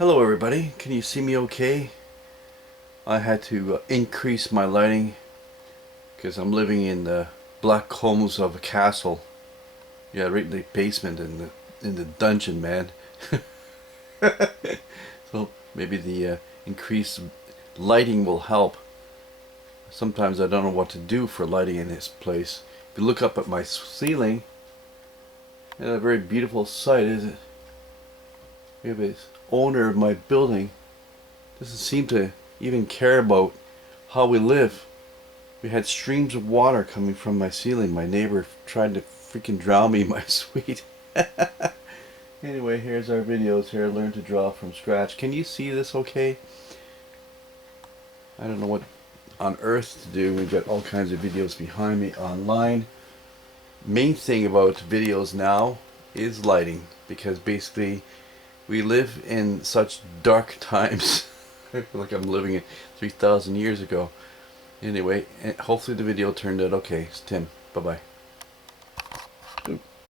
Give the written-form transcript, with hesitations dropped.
Hello everybody, can you see me okay? I had to increase my lighting because I'm living in the black combs of a castle. Yeah, right in the basement in the dungeon, man. So maybe the increased lighting will help. Sometimes I don't know what to do for lighting in this place. If you look up at my ceiling, it's a very beautiful sight, isn't it? We have this owner of my building doesn't seem to even care about how we live. We had streams of water coming from my ceiling. My neighbor tried to freaking drown me in my suite. Anyway, here's our videos here. Learn to draw from scratch. Can you see this okay? I don't know what on earth to do. We've got all kinds of videos behind me online. Main thing about videos now is lighting, because basically we live in such dark times. I feel like I'm living in 3,000 years ago. Anyway, hopefully the video turned out okay. It's Tim. Bye-bye.